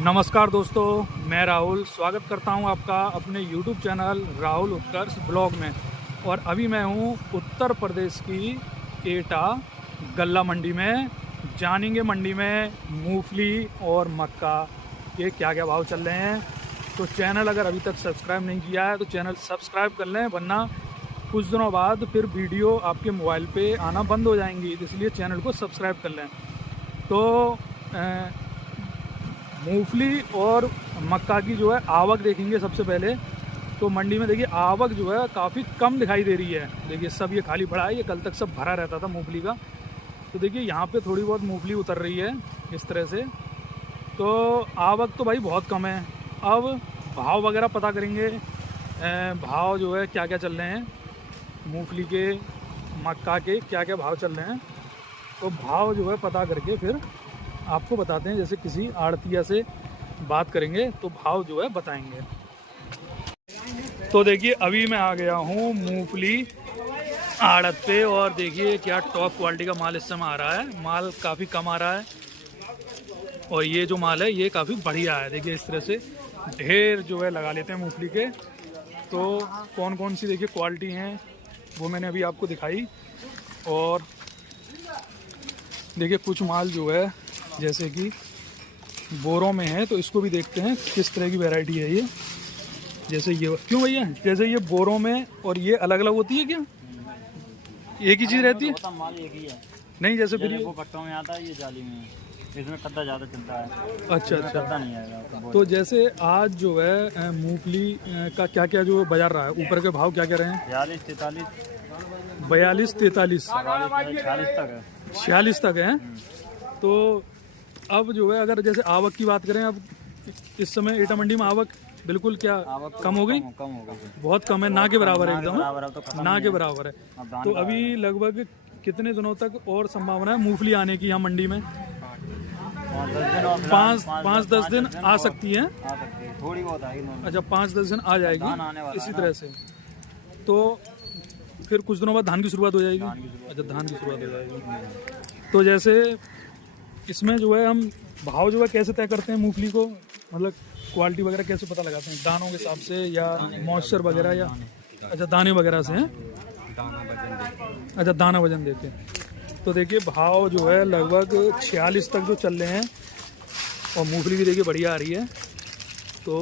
नमस्कार दोस्तों, मैं राहुल स्वागत करता हूं आपका अपने YouTube चैनल राहुल उत्कर्ष ब्लॉग में। और अभी मैं हूं उत्तर प्रदेश की एटा गल्ला मंडी में। जानेंगे मंडी में मूंगफली और मक्का के क्या क्या भाव चल रहे हैं। तो चैनल अगर अभी तक सब्सक्राइब नहीं किया है तो चैनल सब्सक्राइब कर लें, वरना कुछ दिनों बाद फिर वीडियो आपके मोबाइल पे आना बंद हो जाएंगी, इसलिए चैनल को सब्सक्राइब कर लें। तो मूंगफली और मक्का की जो है आवक देखेंगे सबसे पहले। तो मंडी में देखिए आवक जो है काफ़ी कम दिखाई दे रही है। देखिए सब ये खाली पड़ा है, ये कल तक सब भरा रहता था मूंगफली का। तो देखिए यहाँ पे थोड़ी बहुत मूंगफली उतर रही है इस तरह से। तो आवक तो भाई बहुत कम है। अब भाव वगैरह पता करेंगे, भाव जो है क्या क्या चल रहे हैं, मूंगफली के मक्का के क्या क्या भाव चल रहे हैं। तो भाव जो है पता करके फिर आपको बताते हैं। जैसे किसी आड़तिया से बात करेंगे तो भाव जो है बताएंगे। तो देखिए अभी मैं आ गया हूँ मूंगफली आड़त पे, और देखिए क्या टॉप क्वालिटी का माल इस समय आ रहा है। माल काफ़ी कम आ रहा है और ये जो माल है ये काफ़ी बढ़िया है। देखिए इस तरह से ढेर जो है लगा लेते हैं मूंगफली के। तो कौन कौन सी देखिए क्वालिटी हैं वो मैंने अभी आपको दिखाई। और देखिए कुछ माल जो है जैसे कि बोरों में है, तो इसको भी देखते हैं किस तरह की वैरायटी है ये। जैसे ये क्यों भैया, जैसे ये बोरों में और ये अलग अलग होती है क्या? एक ही चीज़ रहती है? माल एक ही है। नहीं जैसे फिर वो कट्टों में आता है, ये जाली में है। इसमें कद्दा ज़्यादा चलता है। अच्छा अच्छा, कद्दा नहीं आएगा। तो जैसे आज जो है मूंगफली का क्या क्या जो बाजार रहा है, ऊपर के भाव क्या क्या रहे हैं? 42, 43, 42, 43, 46 तक है। 46 तक है। तो अब जो है अगर जैसे आवक की बात करें, अब इस समय एटा मंडी में आवक बिल्कुल क्या कम हो गई? कम हो गई, बहुत कम है, ना के बराबर है एकदम, तो ना के बराबर है। तो अभी लगभग कितने दिनों तक और संभावना है मूंगफली आने की यहाँ मंडी में? 5-10 दिन आ सकती है। थोड़ी बहुत आएगी। अच्छा 5-10 दिन आ जाएगी इसी तरह से। तो फिर कुछ दिनों बाद धान की शुरुआत हो जाएगी। अच्छा धान की शुरुआत हो जाएगी। तो जैसे इसमें जो है हम भाव जो है कैसे तय करते हैं मूंगफली को, मतलब क्वालिटी वगैरह कैसे पता लगाते हैं? दानों के हिसाब से या मॉइस्चर वगैरह, या अच्छा दाने वगैरह से हैं? अच्छा दाना वजन देते हैं। तो देखिए भाव जो है लगभग 46 तक जो चल रहे हैं, और मूंगफली भी देखिए बढ़िया आ रही है। तो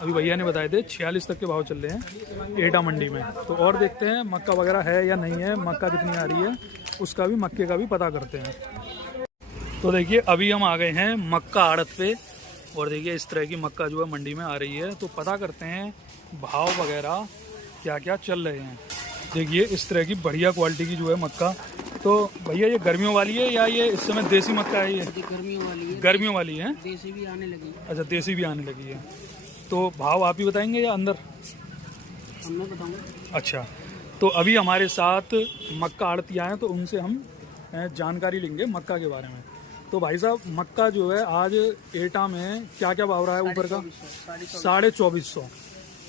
अभी भैया ने बताए थे 46 तक के भाव चल रहे हैं एटा मंडी में। तो और देखते हैं मक्का वगैरह है या नहीं है, मक्का कितनी आ रही है उसका भी, मक्के का भी पता करते हैं। तो देखिए अभी हम आ गए हैं मक्का आड़त पे, और देखिए इस तरह की मक्का जो है मंडी में आ रही है। तो पता करते हैं भाव वगैरह क्या क्या चल रहे हैं। देखिए इस तरह की बढ़िया क्वालिटी की जो है मक्का। तो भैया ये गर्मियों वाली है या ये इस समय देसी मक्का है? ये गर्मियों वाली है। गर्मियों वाली है, देसी भी आने लगी। अच्छा देसी भी आने लगी है। तो भाव आप ही बताएंगे या अंदर? मैं बताऊंगा। अच्छा, तो अभी हमारे साथ मक्का आड़तिया हैं, तो उनसे हम जानकारी लेंगे मक्का के बारे में। तो भाई साहब मक्का जो है आज एटा में क्या क्या भाव रहा है ऊपर का? 2450।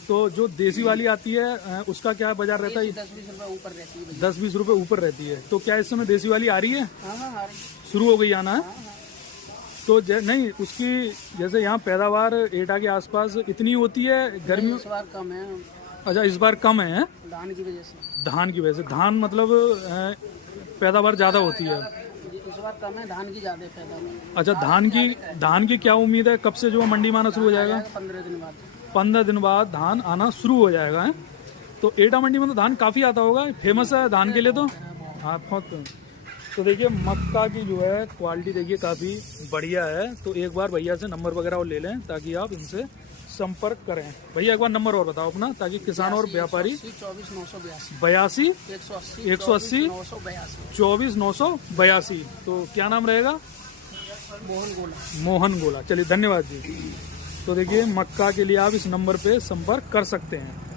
तो जो देसी वाली आती है उसका क्या बाजार रहता है? 10-20 रुपए ऊपर रहती है। 10-20 रुपए ऊपर रहती है। तो क्या इस समय देसी वाली आ रही है? हाँ, शुरू हो गई आना है? तो नहीं उसकी जैसे यहाँ पैदावार एटा के आसपास इतनी होती है गर्मी? इस बार कम है। अच्छा इस बार कम है धान की वजह से। धान की वजह से? धान मतलब पैदावार ज़्यादा होती है? इस बार कम है, धान की ज्यादा पैदावार। अच्छा धान की क्या उम्मीद है, कब से जो मंडी में आना शुरू हो जाएगा? 15 दिन बाद। 15 दिन बाद धान आना शुरू हो जाएगा है? तो एटा मंडी में तो धान काफ़ी आता होगा, फेमस है धान के लिए तो। हाँ बहुत। तो देखिए मक्का की जो है क्वालिटी देखिए काफ़ी बढ़िया है। तो एक बार भैया से नंबर वगैरह और ले लें ताकि आप इनसे संपर्क करें। भैया एक बार नंबर और बताओ अपना, ताकि किसान और व्यापारी। 82 180 24 982। तो क्या नाम रहेगा? मोहन गोला। चलिए धन्यवाद जी। तो देखिए मक्का के लिए आप इस नंबर पे संपर्क कर सकते हैं।